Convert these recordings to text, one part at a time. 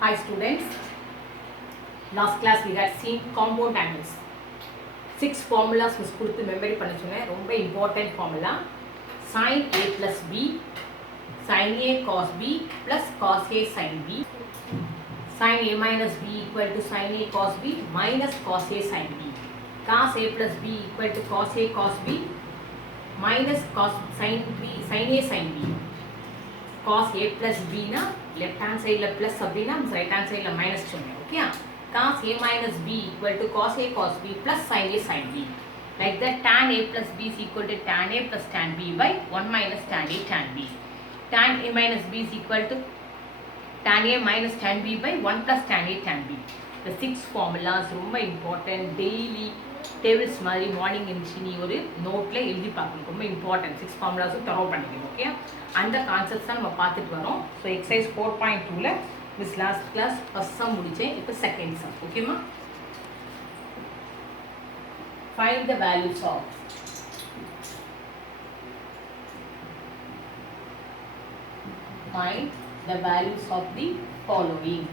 Hi students, last class we had seen compound angles. 6 formulas miss கொடுத்து memory பண்ண சொன்னேன். ரொம்ப important formula. Sin A plus B, sin A cos B plus cos A sin B. Sin A minus B equal to sin A cos B minus cos A sin B. Cos A plus B equal to cos A cos B minus cos sin B sin A sin B. Cos A plus B na left hand side la plus அப்படினா right hand side la minus சொன்னேன். Okay? Cos A minus B equal to cos A cos B plus sin A sin B. Like that tan A plus B is equal to tan A plus tan B by 1 minus tan A tan B. Tan A minus B is equal to tan A minus tan B by 1 plus tan A tan B. The 6 formulas ரொம்ப important. Daily tables மாதிரி மார்னிங் எழுந்துச்சு நீ ஒரு நோட்டில் எழுதி பார்க்கணும். ரொம்ப இம்பார்ட்டன்ட் 6 ஃபார்முலாஸும் தரோ பண்ணிக்கணும். ஓகே, அந்த கான்செப்ட்ஸ் தான் நம்ம பார்த்துட்டு வரோம். ஸோ எக்ஸசைஸ் 4.2ல miss last class first sum முடித்தேன், இப்போ செகண்ட் சம். ஓகேம்மா, find the values of find the values of the following.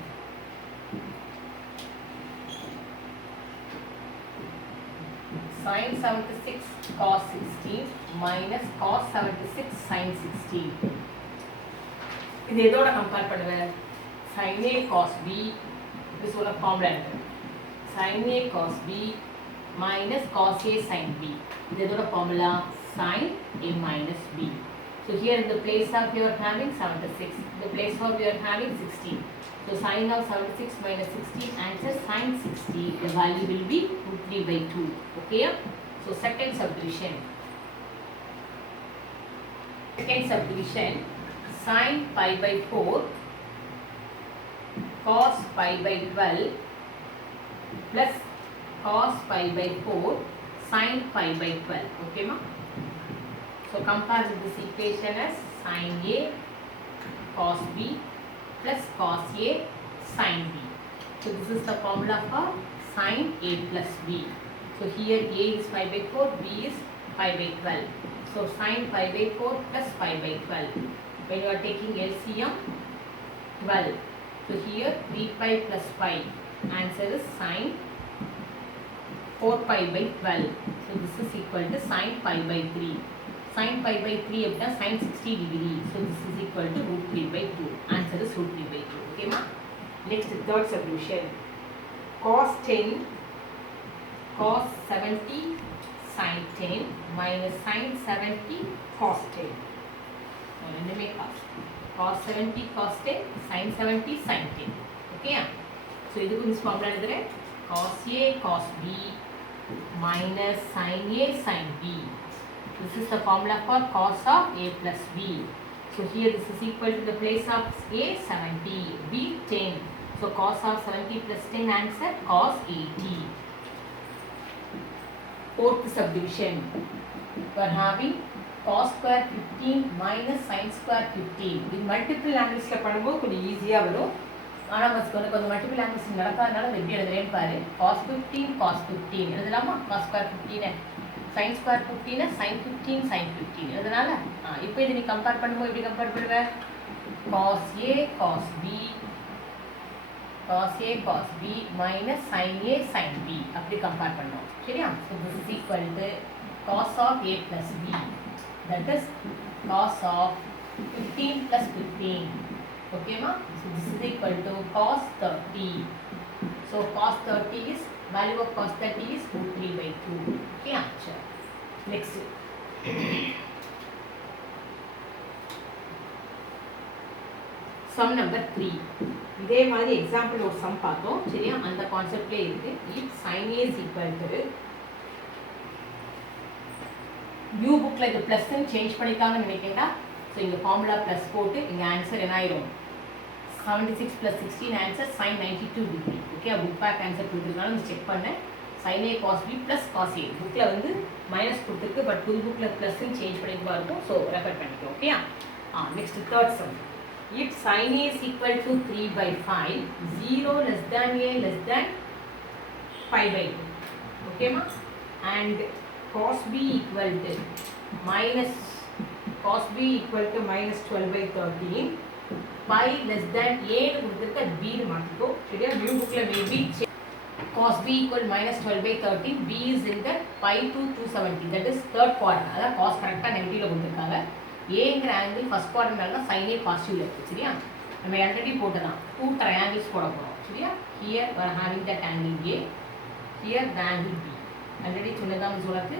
Sin 76 cos 16 minus cos 76 sin 16. இது எதோட கம்பேர் பண்ணுவேன்? sin A cos B இது சொல்ல ஃபார்முலா இருக்கு. sin A cos B minus cos A sin B. இது எதோட formula? sin A minus B. So here in the place of you are having 76, in the place of you are having 16. So sin of 76 minus 16, answer sin 60, the value will be root 3 by 2. Okay? So second subdivision. Second subdivision, sin pi by 4 cos pi by 12 plus cos pi by 4 sin pi by 12. Okay, ma? So compare with this equation as sin A cos B plus cos A sin B. So this is the formula for sin A plus B. So here A is pi by 4, B is pi by 12. So sin pi by 4 plus pi by 12. When you are taking LCM, 12. So here 3 pi plus pi. Answer is sin 4 pi by 12. So this is equal to sin pi by 3. Sin pi by 3 அப்படினா sin 60 degree. So this is equal to root 3 by 2. Answer is root 3 by 2. Okay ma? Next third solution. Cos 10 cos 70 sin 10 minus sin 70 cos 10. ரெண்டுமே cos. Cos 70 cos 10 sin 70 sin 10. Okay? So இதுக்கு இந்த ஃபார்முலா எழுதுறேன். Cos A cos B minus sin A sin B. This is the formula for cos of A plus B. So here this is equal to the place of A 70, B 10. So cos of 70 plus 10 answer cos 80. Fourth subdivision. We are having cos square 15 minus sin square 15. With multiple angles பண்ணும்போது கொஞ்சம் ஈஸியா வரும். ஆனா கொஞ்சம் multiple angles நடக்காதனால இது எப்படி எழுதுறேன்னு பாரு. cos 15 cos 15 எழுதலாமா? cos square 15 sin square 15 sin 15 sin 15 அதனால இப்போ இத நீ கம்பேர் பண்ணும்போது எப்படி கம்பேர் பண்ணுவ? cos A cos B minus sin A sin B அப்படி கம்பேர் பண்ணோம். சரியா? so this is equal to cos of A plus B, that is cos of 15 plus 15. okay ma? so this is equal to cos 30. so cos 30 is value of cos 30 is root 3 by 2. Okay, answer. Next. Sum number 3. இதே மாதிரி எக்ஸாம்பிள் ஒரு சம் பார்த்தோம். சரியா? அந்த கான்செப்ட்ல இருக்கு. if sin A is equal to new புக்ல இது பிளஸ் சேஞ்ச் பண்ணிட்டாங்கன்னு நினைக்கிறேன்டா. ஸோ இங்க ஃபார்முலா பிளஸ் போட்டு இங்க ஆன்சர் என்ன ஆயிரும்? 76 plus 16 answer sin 92 degree. Okay, book back answer கொடுத்துருக்காங்க, செக் பண்ணேன். sin A cos B plus cos A. புக்கில் வந்து மைனஸ் கொடுத்துருக்கு, பட் புது புக்கில் ப்ளஸ்ன்னு சேஞ்ச் பண்ணிட்டு இருக்கும். ஸோ ரெஃபர் பண்ணிக்கோ. Okay, next third sum. if sin A is equal to 3 by 5, 0 less than A less than 5 by 2. ஓகேமா? and cos B equal to minus 12 by 13 pi less than a னு கொடுத்திருக்க அது b னு மாத்திக்கோ சரியா நியூ புக்ல maybe cos b equal minus 12 by 13 b is in the pi to 270 that is third quadrant அதான் cos கரெக்டா நெகட்டிவ்ல கொடுத்திருக்காங்க a ங்கற ஆங்கிள் ஃபர்ஸ்ட் குவாட்ரண்ட்ல sin a பாசிட்டிவ்ல இருக்கு சரியா நம்ம ஆல்ரெடி போட்டலாம் two triangles போட போறோம் சரியா here we are having that angle a here the angle b already சொன்னதா உங்களுக்கு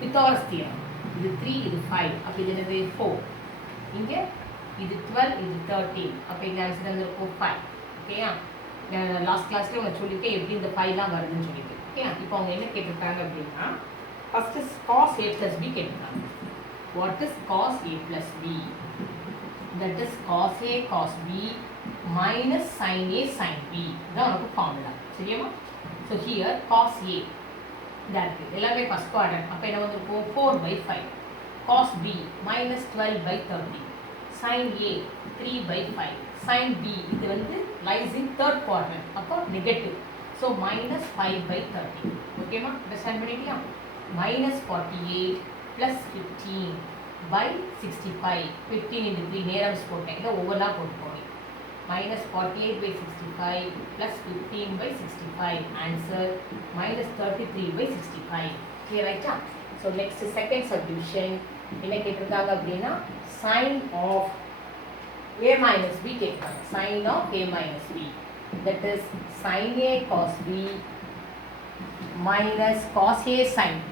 பித்தாகரஸ் தியரம் இது 3 இது 5 அப்ப இது என்னது 4 இங்க இது 12 இது 13 அப்ப இங்க ஆன்சர் வந்திருக்கும் 5 ஓகேயா லாஸ்ட் கிளாஸ்ல உங்களுக்கு சொல்லிருக்கேன் எப்படி இந்த 5 லாம் வருதுன்னு சொல்லிட்டு ஓகேயா இப்போ அவங்க என்ன கேட்டிருக்காங்க அப்படினா first is cos a plus b கேட்டிருக்காங்க what is cos a plus b that is cos a cos b minus sin a sin b இதான் நமக்கு ஃபார்முலா சரியாமா so here cos a that எல்லாமே ஃபர்ஸ்ட் குவாட்ரண்ட் அப்ப என்ன வந்திருக்கும் 4/5 cos b minus 12/30 sin a 3/5 sin b இது வந்து lies in third quadrant அப்போ negative so minus 5/30 ஓகேமா அண்டர்ஸ்டாண்ட் பண்ணிட்டியா minus 48 plus 15 by 65 15 into 3 நேரம்ஸ் போட்டேன் இதை ஓவரலா போட்டு போறேன் minus 48/65 plus 15/65 answer minus 33/65 clear ஆயிட்டா so next second solution என்ன கேட்டிருக்காங்க அப்படின்னா sin of a minus b கேட்பாங்க sin of a minus b that is sin a cos b minus cos a sin b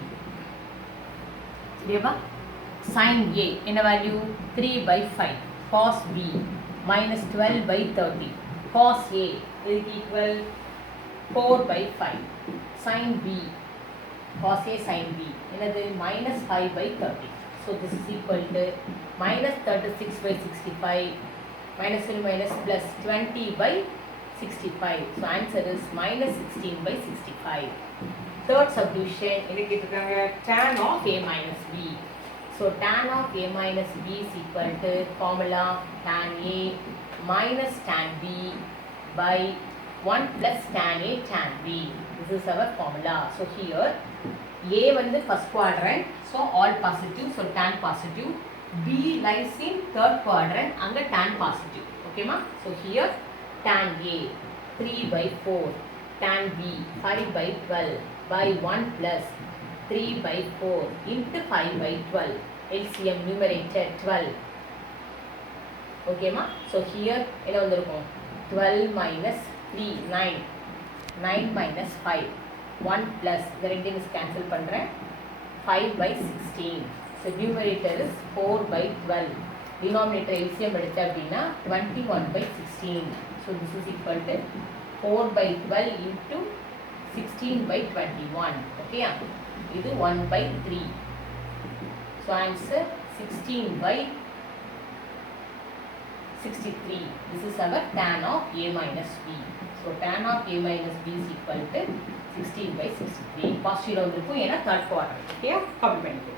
சரியா sin a என்ன வேல்யூ 3/5 cos b minus 12/30 cos a is equal 4/5 sin b cos a sin b என்னது minus 5/30 so this is equal to minus 36/65 minus and minus plus 20/65 so answer is minus 16/65 third solution என்ன கேட்டிருக்காங்க tan of a minus b so tan of a minus b is equal to formula tan a minus tan b by 1 plus tan a tan b this is our formula so here a வந்து first quadrant so all positive so tan positive b lies in third quadrant அங்க tan positive okay ma so here tan a 3/4 tan b 5/12 by 1 plus 3/4 into 5/12 LCM numerator 12 okay ma so here என்ன வந்திருக்கும் 12 minus 3 9 minus 5 1 plus the ரெண்டையும் cancel பண்றேன் 5/16 so numerator is 4/12 denominator LCM எடுத்த அப்படின்னா 21/16 so this is equal to 4/12 into 16/21 okay இது 1/3 so answer 16/63 this is our tan of a minus b so tan of a minus b is equal to 16/63 positive வந்திருக்கும் ஏன்னா third quadrant okay copy பண்ணிக்கோ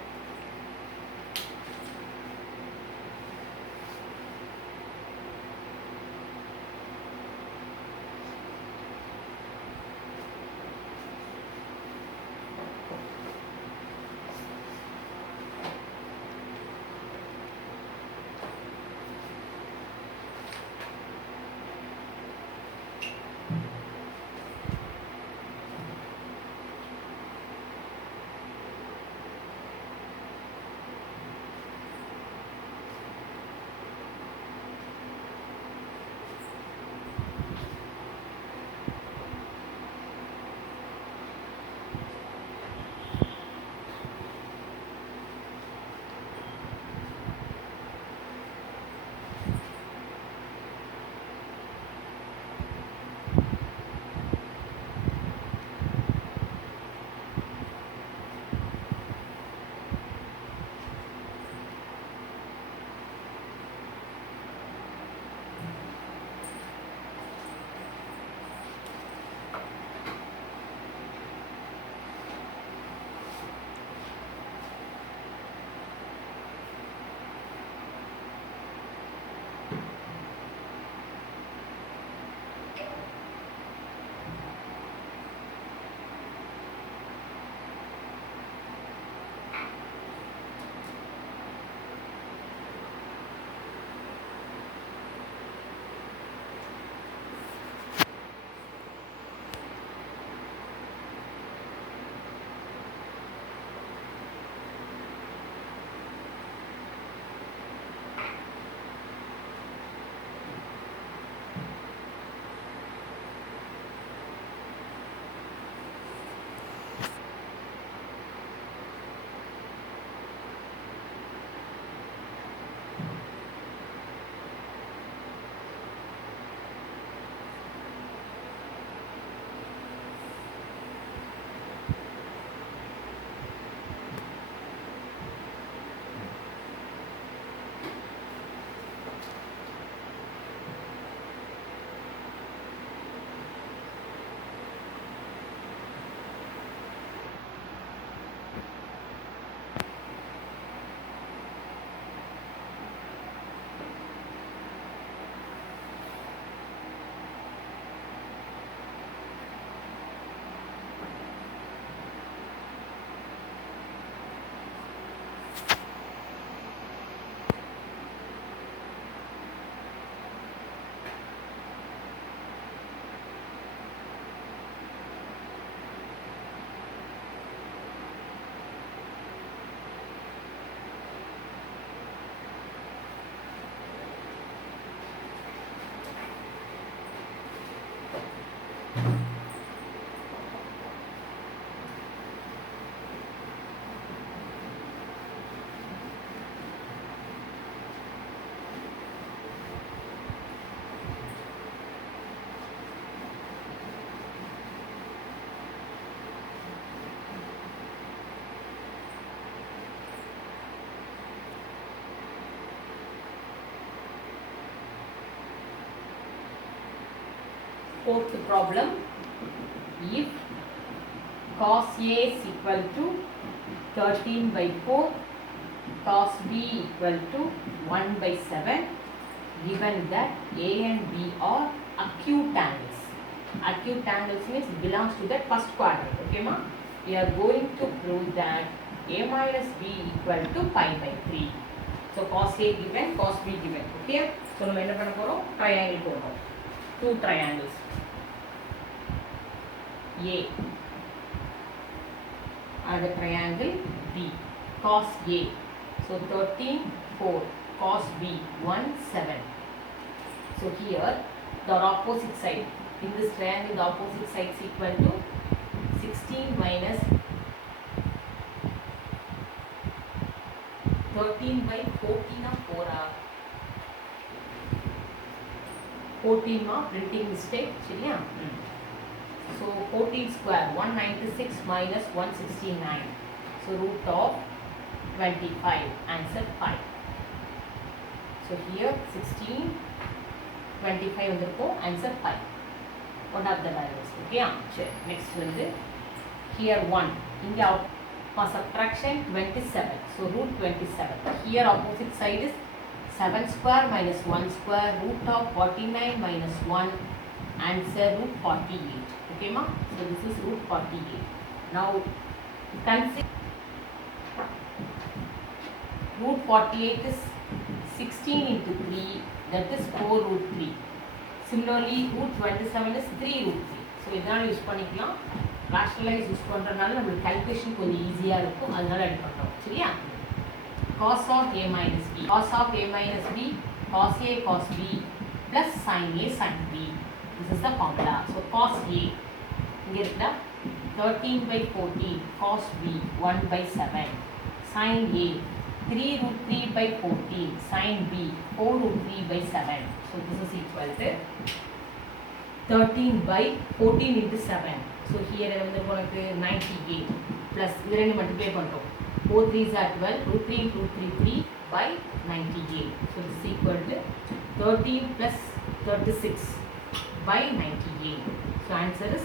Fourth problem, if cos A is equal to 13 by 4, cos B equal to 1 by 7, given that A and B are acute angles. Acute angles means it belongs to the first quadrant. Okay, ma? We are going to prove that A minus B equal to pi by 3. So cos A given, cos B given. Okay? So we will do triangle. Two triangles. A and the triangle B. Cos A. So 13, 4. Cos B, 1, 7. So here the opposite side. In this triangle the opposite side is equal to 16 minus 13 by 14 of 4 are 14 ma printing mistake. Chiliya? So 14 square 196 minus 169. So root of 25. Answer 5. So here 16, 25 on the 4. Answer 5. What are the values? Okay, sure. Next one. Here 1. In the for subtraction 27. So root 27. Here opposite side is 7 square minus 1 square. Root of 49 minus 1. Answer root 48. Okay, ma? So this is root 48. Now consider root 48 is 16 into 3. That is 4 root 3. Similarly, root 27 is 3 root 3. So இதனால யூஸ் பண்ணிக்கலாம். rationalize use பண்றனால நமக்கு calculation கொஞ்சம் ஈஸியா இருக்கும். அதனால அடி பண்றோம். சரியா? cos of A minus B. cos of A minus B, cos A cos B plus sin A sin B. This is the formula. So cos A இங்க இருக்குடா 13 by 14 cos B 1 by 7 sin A 3 root 3 by 14 sin B 4 root 3 by 7. So this is equal to 13 by 14 into 7. So here வந்து உங்களுக்கு 98 plus இது ரெண்டு மல்டிப்ளை பண்றோம். 4 3s are 12 root 3 into root 3 3 by 98. So this is equal to 13 plus 36 by 98. So answer is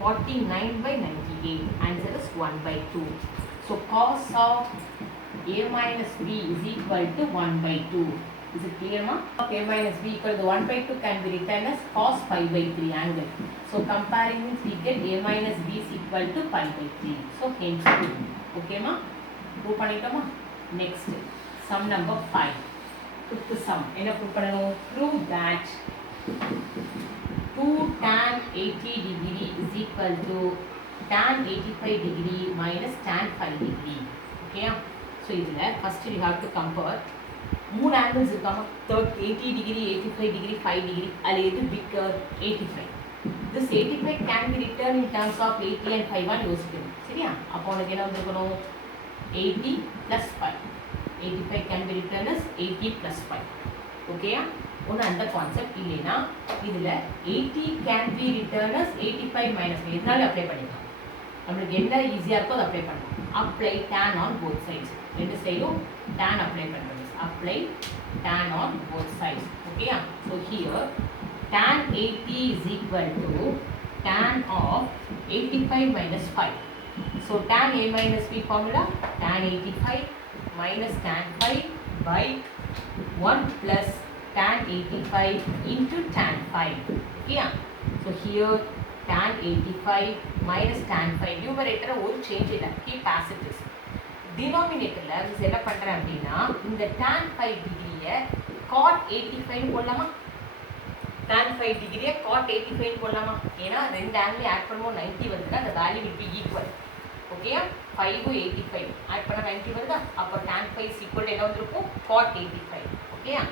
49 by 98. Answer is 1 by 2. So cos of A minus B is equal to 1 by 2. Is it clear, ma? A minus B equal to 1 by 2 can be written as cos pi by 3 angle. So comparing means we get A minus B is equal to pi by 3. So hence 2. Okay, ma? Prove பண்ணிட்டோமா? Next sum number 5. Put the sum. என்ன prove பண்ணணும்? Prove that 2 tan 80 degree is equal to tan 85 degree minus tan 5 degree. Okay? So, first we have to compare மூணு ஆங்கிள்ஸ் இருக்காமா 80 டிகிரி 85 டிகிரி 5 டிகிரி அதில் எது பிக்கர் 85. This 85 can be written in terms of 80 and 5 ஆன்னு யோசிக்கணும் சரியா. அப்போ உனக்கு என்ன வந்துருக்கணும் 80 plus 5. 85 can be written as 80 plus 5. ஓகேயா. ஒன்று அந்த கான்செப்ட் இல்லைன்னா இதில் 80 can be written as 85 minus 5 இதனால அப்ளை பண்ணிக்கலாம். நம்மளுக்கு என்ன ஈஸியாக இருக்கோ அதை அப்ளை பண்ணலாம். Apply tan on both sides. ரெண்டு சைடும் tan அப்ளை பண்ணுறது. Apply tan on both sides. Okay. So here tan 80 is equal to tan of 85 minus 5. So tan a minus b formula tan 85 minus tan 5 by 1 plus tan 85 into tan 5. Okay. So here tan 85 minus tan 5 numerator will change it. Keep as it is. டினாமினேட்டரில் மிஸ் என்ன பண்ணுறேன் அப்படின்னா இந்த tan 5 டிகிரியை cot 85 போடலாமா. tan 5 டிகிரியை cot 85 போடலாமா. ஏன்னா ரெண்டு ஆங்கிள் ஆட் பண்ணுவோம் 90 வருதுன்னா அந்த வேல்யூ வில் பி ஈக்குவல். ஓகேயா. 5 85 ஆட் பண்ண 90 வருதா. அப்போ tan 5 is equal to என்ன வந்திருக்கும் cot 85. ஓகேயா.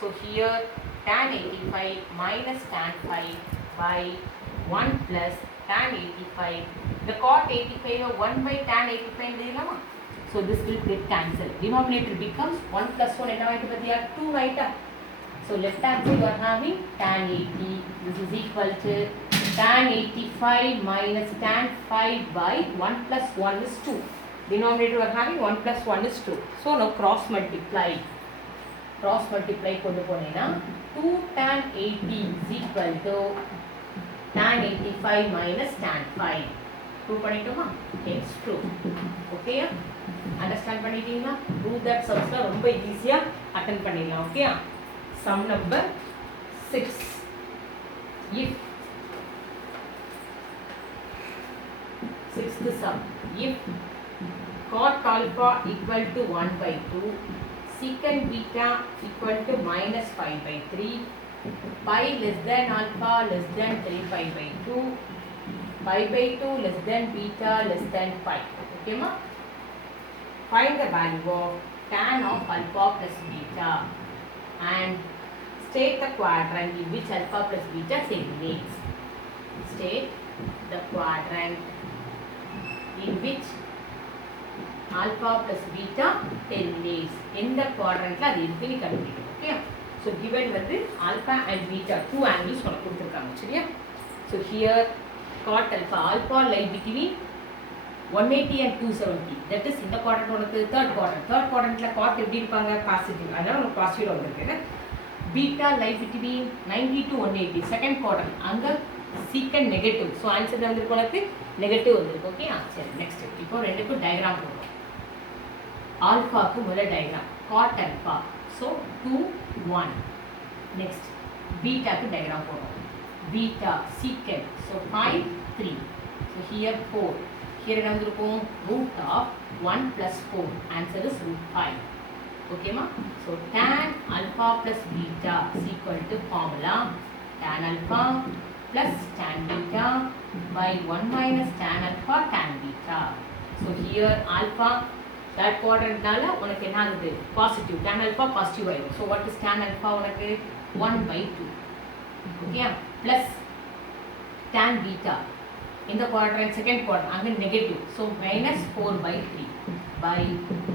So here tan 85 minus tan 5 by 1 plus tan 85. இந்த cot 85 1 by tan 85 எழுதலாமா. So this will get cancelled. Denominator becomes 1 plus 1 என்ன ஆயிட்டு பத்தியா 2 ஆயிட்டா. So left hand side you are having tan 80. This is equal to tan 85 minus tan 5 by 1 plus 1 is 2. Denominator you are having 1 plus 1 is 2. So now cross multiply. Cross multiply கொண்டு போனேனா 2 tan 80 is equal to tan 85 minus tan 5. Prove பண்ணிட்டோமா. It's true. Okay. Understand பண்ணிட்டீங்களா. prove that sums ரொம்ப ஈஸியா அட்டெண்ட் பண்ணிடலாம். Okay. Sum number 6. if sixth sum if cot alpha equal to 1 by 2 secant beta equal to minus 5 by 3 pi less than alpha less than 3 pi by 2 pi by 2 less than beta less than pi. Okay ma. Find the value of tan of alpha plus beta and state the quadrant in which alpha plus beta terminates. State the quadrant in which alpha plus beta terminates. In the quadrant la adu eduthu nee kandupidikum. Okay. So given வந்து alpha and beta two angles உனக்கு கொடுத்திருக்காங்க சரியா. So here cot alpha lie between 180 and 270. That is இந்த quadrant உனக்கு third quadrantல cot எப்படி இருப்பாங்க பாசிட்டிவ். அதனால உனக்கு பாசிட்டிவ் வந்திருக்கு. beta lie between 90 to 180 second quadrant அங்க secant நெகட்டிவ். ஸோ ஆன்சர் வந்திருக்கு உனக்கு நெகட்டிவ் வந்திருக்கு. ஓகே. சரி நெக்ஸ்ட் இப்போ ரெண்டுக்கும் டயக்ராம் போடுறோம். ஆல்ஃபாக்கு முதல்ல diagram cot alpha. So 2 1. Next பீட்டாக்கு டயக்ராம் போடுறோம். Beta secant. So 5 3. So here 4. Here என்ன வந்திருக்கும் root of 1 plus 4. Answer is root 5. Okay ma. So tan alpha plus beta is equal to formula tan alpha plus tan beta by 1 minus tan alpha tan beta. So here alpha third quadrant நால உனக்கு என்ன ஆகுது positive. tan alpha positive ஆயிடும். So what is tan alpha உனக்கு 1 by 2. Okay plus tan beta in the quadrant second quadrant அங்க negative. So minus 4 by 3 by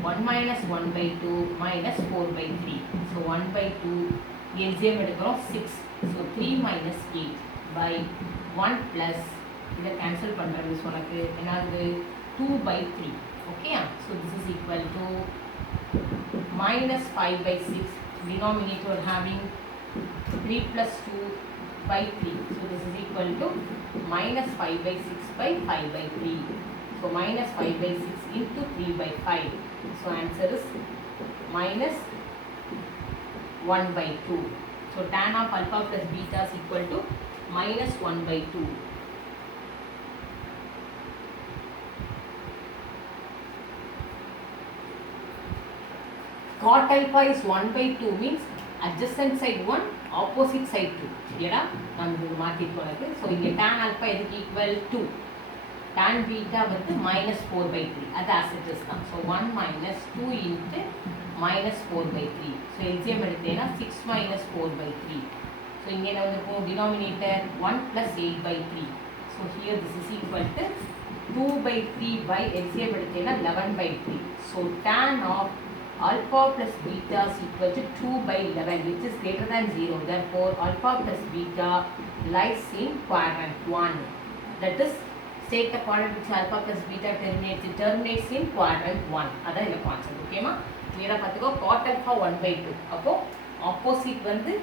1 minus 1 by 2 minus 4 by 3. So 1 by 2 LCM எடுக்கிறோம் 6. So 3 minus 8 by 1 plus இதை கேன்சல் பண்ணுறது உனக்கு என்னது 2 by 3. Okay. So this is equal to minus 5 by 6. Denominator having 3 plus 2 by 3. So this is equal to minus 5 by 6 by 5 by 3. So minus 5 by 6 into 3 by 5. So answer is minus 1 by 2. So tan of alpha plus beta is equal to minus 1 by 2. Cot alpha is 1 by 2 means adjacent side 1, opposite side 2. சரியா நம்ம இது மாத்திட்டு போறது. So இங்க tan alpha எதுக்கு equal to tan beta வந்து minus 4 by 3. அது as it is தான். So 1 minus 2 into minus 4 by 3. So LCM எடுத்தேனா 6 minus 4 by 3. So இங்கே என்ன வந்திருக்கும் denominator 1 plus 8 by 3. So here this is equal to 2 by 3 by LCM எடுத்தேனா 11 by 3. So tan of alpha plus beta is equal to 2 by 11 which is greater than 0. Therefore alpha plus beta lies in quadrant 1. That is state the quadrant which alpha plus beta terminates. It terminates in quadrant 1. That is the concept. Okay ma? Clear பார்த்துக்கோ cot alpha 1 by 2. அப்போ opposite வந்து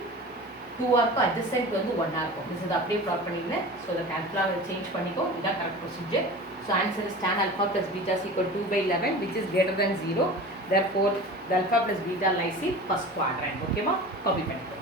2 இருக்கும் adjacent வந்து 1 இருக்கும். This is அப்படியே plot பண்ணிருந்தேன். So the calculator change பண்ணிக்கோ. இதான் correct procedure. So answer is tan alpha plus beta is equal to 2 by 11 which is greater than 0. Therefore the alpha plus beta lies in first quadrant. Okay ma? Copy பண்ணிக்கோ.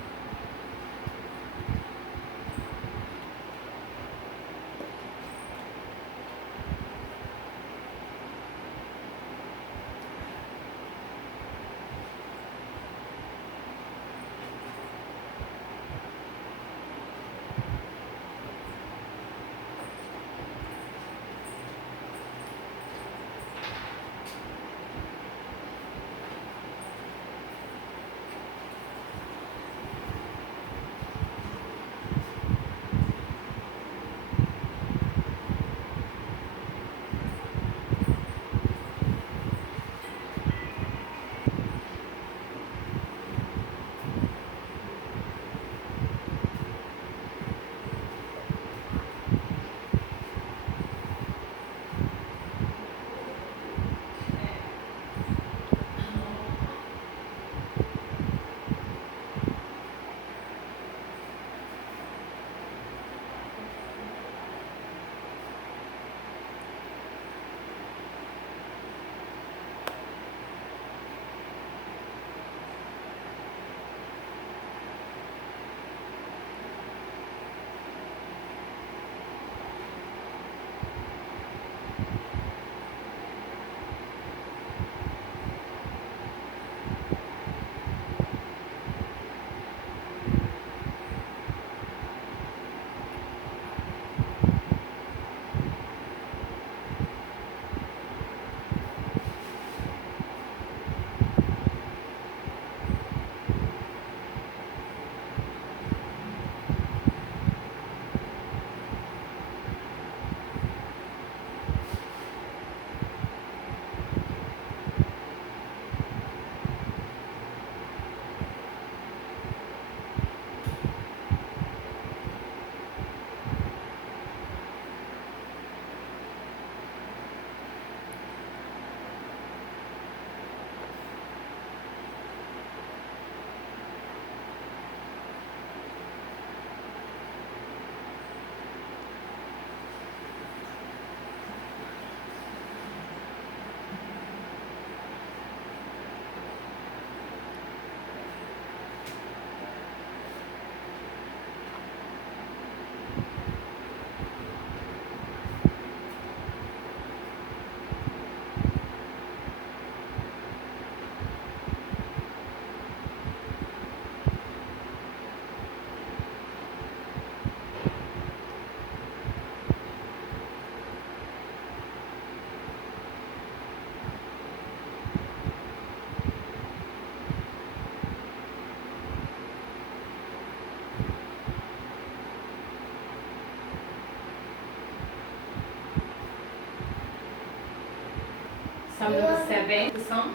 Sum number 7 sum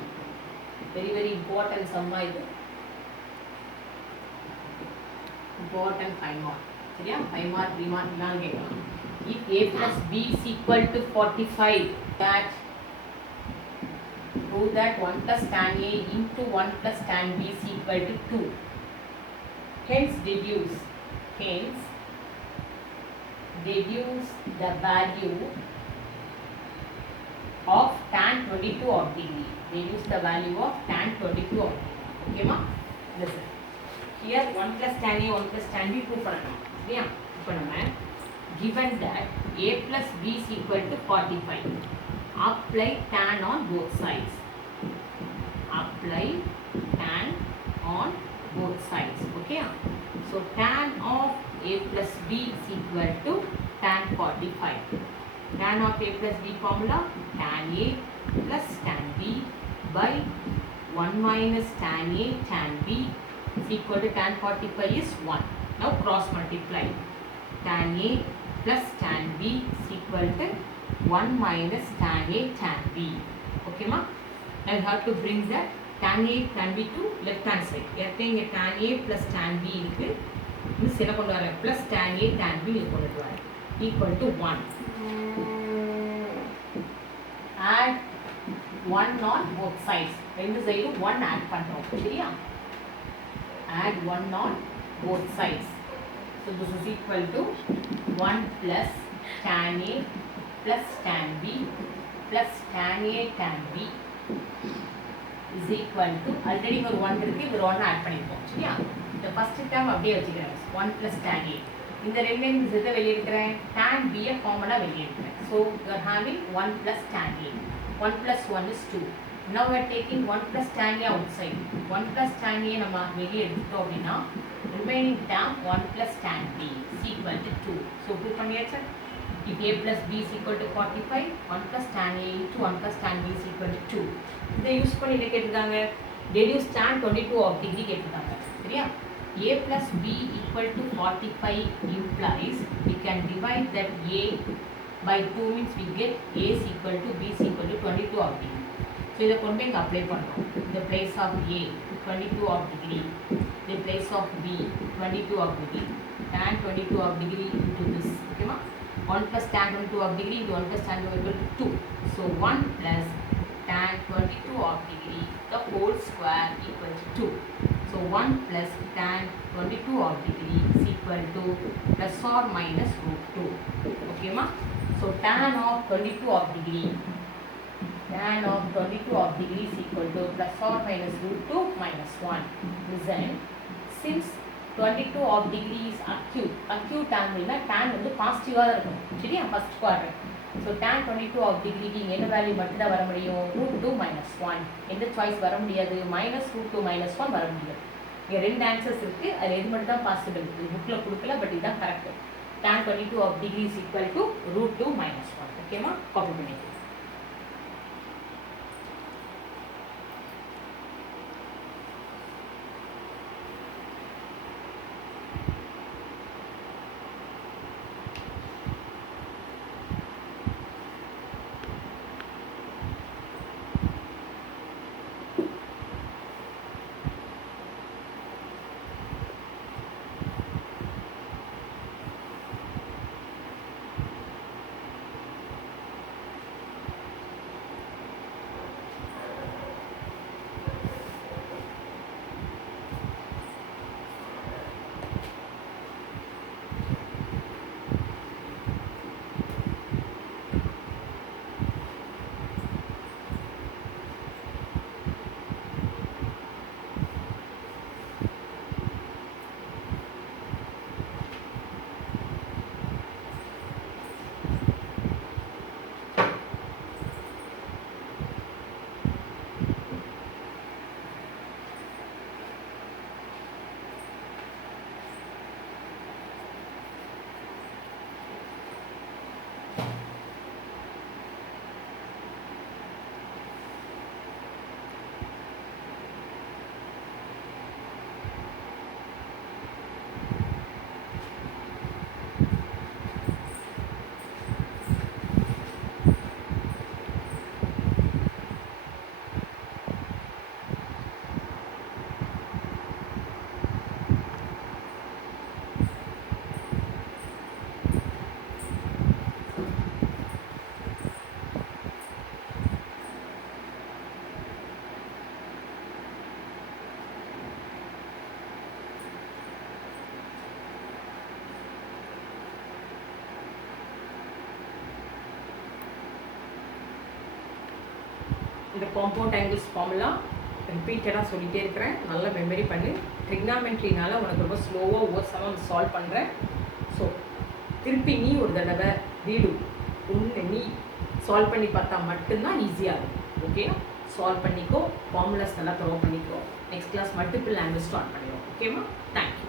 very important sum இது important 5 mark சரியா 5 mark 3 mark எல்லாம் கேட்கலாம். If a plus b is equal to 45 that prove that 1 plus tan a into 1 plus tan b is equal to 2. Hence deduce the value of tan 22 of degree. Deduce the value of tan 22 of degree. Okay ma? Listen. Here 1 plus tan a 1 plus tan b prove பண்ணணும். சரியா? இப்போ நம்ம given that a plus b is equal to 45. Apply tan on both sides. Apply tan on both sides. Okay? So tan of a plus b is equal to tan 45. Tan of a plus b formula tan a plus tan b by 1 minus tan A tan B is equal to tan 45 is 1. Now cross multiply. Tan A plus tan B is equal to 1 minus tan A tan B. Okay ma? Now you have to bring that tan A tan B to left hand side. Here tan A plus tan B இருக்கு. This என்ன கொண்டு வரேன் plus tan A tan B கொண்டு வரேன் equal to 1. Add 1 on both sides. ரெண்டு சைடும் 1 add பண்றோம். சரியா? Add 1 on both sides. So this is equal to 1 plus tan A plus tan B plus tan A tan B is equal to already ஒரு 1 இருக்கு இது 1 add பண்ணிருக்கோம். சரியா? இந்த first term அப்படியே வச்சுக்கிறேன். 1 plus tan A. இந்த ரெண்டு இதை வெளியே எடுக்கிறேன். tan B யை காமனா வெளியே எடுக்கிறேன். So you are having 1 plus tan A. 1 plus 1 is 2. Now we are taking 1 plus tan A outside. 1 plus tan A நம்ம வெளியே எடுத்துட்டோம் அப்படின்னா remaining term 1 plus tan B is equal to 2. So prove பண்ணியாச்சா? If A plus B is equal to 45, 1 plus tan A into 1 plus tan B is equal to 2. இதை யூஸ் பண்ணி என்ன கேட்டிருக்காங்க? Deduce tan 22 of degree கேட்டிருக்காங்க. சரியா? A plus B equal to 45 implies we can divide that A by 2 means we get A is equal to B is equal to 22 of degree. So இதை கொண்டு இங்கே அப்ளை பண்ணுறோம். The place of A 22 of degree, the place of B 22 of degree, tan 22 of degree into this. Okay ma? 1 plus tan 22 of degree into 1 plus tan 22 equal to 2. So 1 plus tan 22 of degree the whole square equal to 2. So 1 plus tan 22 of degree is equal to plus or minus root 2. Okay ma? So tan of 22 of degree, tan of 22 of degree is equal to plus or minus root 2 minus 1. Listen, since 22 of degree is acute angle na tan வந்து பாசிட்டிவா தான் இருக்கும். சரியா? First quadrant. So tan 22 of degree க்கு என்ன வேல்யூ மட்டும் தான் வர முடியும்? root 2 minus 1. எந்த சாய்ஸ் வர முடியாது? minus root 2 minus 1 வர முடியாது. இங்க ரெண்டு ஆன்சர்ஸ் இருக்கு. அது எது மட்டும் தான் பாசிபிள். இது புக்ல கொடுக்கல பட் இதுதான் correct. tan 22 of degree is equal to root 2 minus 1. ஓகேமா? காப்பி பண்ணிக்கலாம். இந்த காம்பவுண்ட் ஆங்கிள்ஸ் ஃபார்முலா ரிப்பீட்டடாக சொல்லிகிட்டே இருக்கிறேன். நல்லா மெமரி பண்ணு. ட்ரிக்னாமெண்ட்ரினால உனக்கு ரொம்ப ஸ்லோவாக ஒவ்வொரு சமம் சால்வ் பண்ணுறேன். ஸோ திருப்பி நீ ஒரு தடவை ரீடு நீ சால்வ் பண்ணி பார்த்தா மட்டும்தான் ஈஸியாக இருக்கும். ஓகேனா? சால்வ் பண்ணிக்கோ, ஃபார்முலாஸ் நல்லா த்ரோ பண்ணிக்கோ. Next class multiple angle start பண்ணிடுவோம். ஓகேவா? தேங்க்யூ.